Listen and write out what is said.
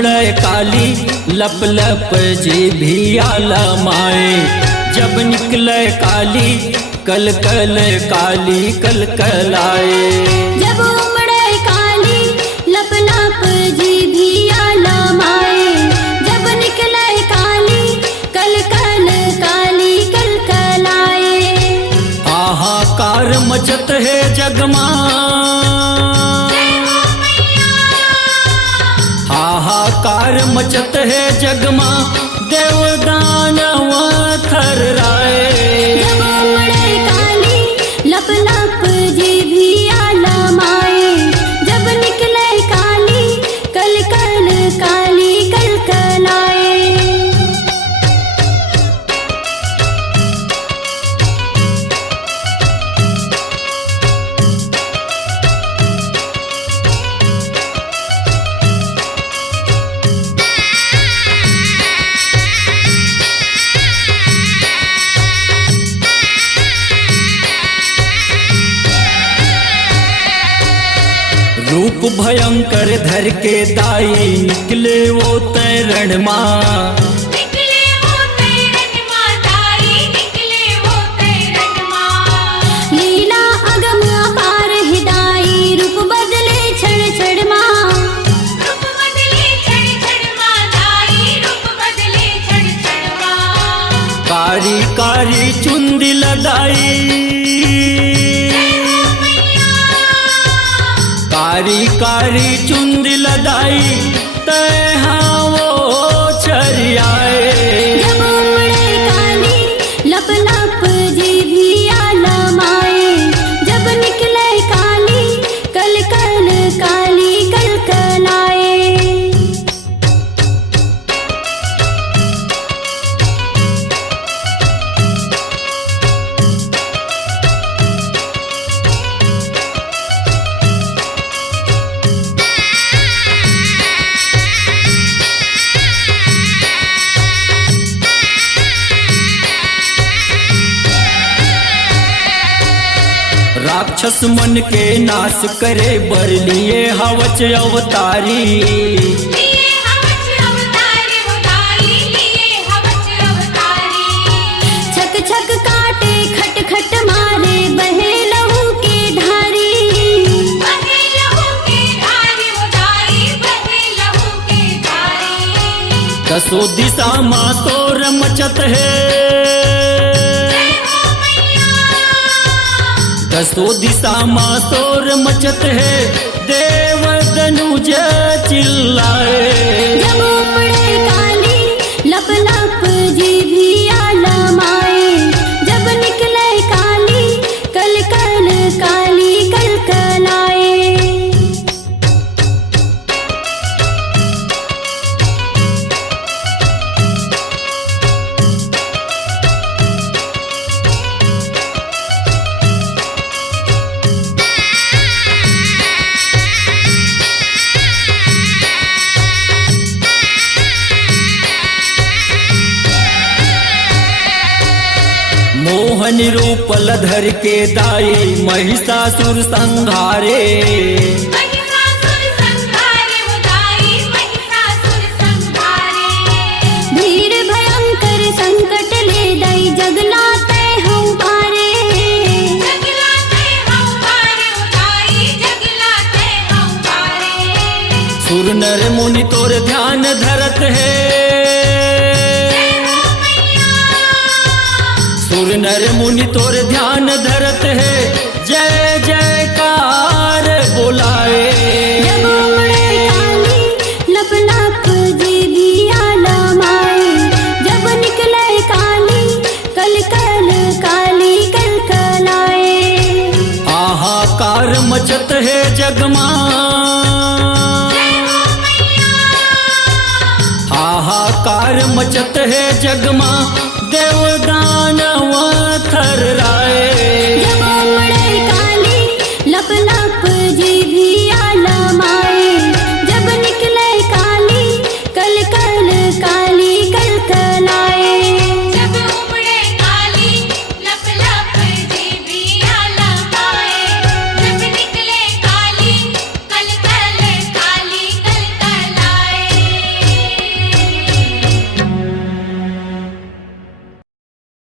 उमड़े काली लप लप जीभिया लमाए। जब निकले काली कल कल काली कल कलाए। जब उमड़े काली लप लप जीभिया लमाए। जब निकले काली कल कल काली कल कलाए। हाहाकार मचत है जगमा, हाहाकार मचत है जगमा, देव दानव थर्राए। जब उमड़े काली लप लप जीभिया लमाए। जब निकले काली कल कल काली कल कलाए। रूप भयंकर धर के दाई निकले वो तैरण माँ। निकले वो तैरण माँ दाई, निकले वो तैरण माँ। लीला अगम अपार हिदाई, रूप बदले क्षण क्षण माँ। रूप बदले क्षण क्षण माँ दाई, रूप बदले क्षण क्षण माँ। कारी कारी चुंदी लदाई, कारी कारी चुंदी लदाई, तैहा वो चरियाए। जब उमड़े काली लप लप जीभिया लमाए। जब निकले काली कल कल काली कल कलाए। राक्षस मन के नाश करे बर लिए हवच अवतारी। लिए हवच अवतारी हो दाई, लिए हवच अवतारी। छक छक काटे खट खट मारे, बहे लहू के धारी। बहे लहू के धारी हो दाई, बहे लहू के धारी। दसों दिशा माँ शोर मचत है, दसों दिशा माँ शोर मचत है, देव दनुज चिल्लाए। जब उमड़े काली लप लप जीभिया लमाए। जब निकले काली कल कल काली कल कलाए। मोहन रूप लधर के दाई महिषासुर संहारे। महिषासुर संहारे हो दाई, महिषासुर संहारे। भीड़ भयंकर संकट ले दाई, जगलाते हम पारे। जगलाते हम पारे हो दाई, जगलाते हम पारे। सुर नर मुनि तोर ध्यान धरत है, सुर नर मुनि तोर ध्यान धरत है, जय जयकार बुलाए। जब उमड़े काली लप लप जीभिया लमाए। जब निकले काली कल कल काली कल कलाए। हाहाकार मचत है जगमा, हाहाकार मचत है जगमा, देव दानव थर्राए। जब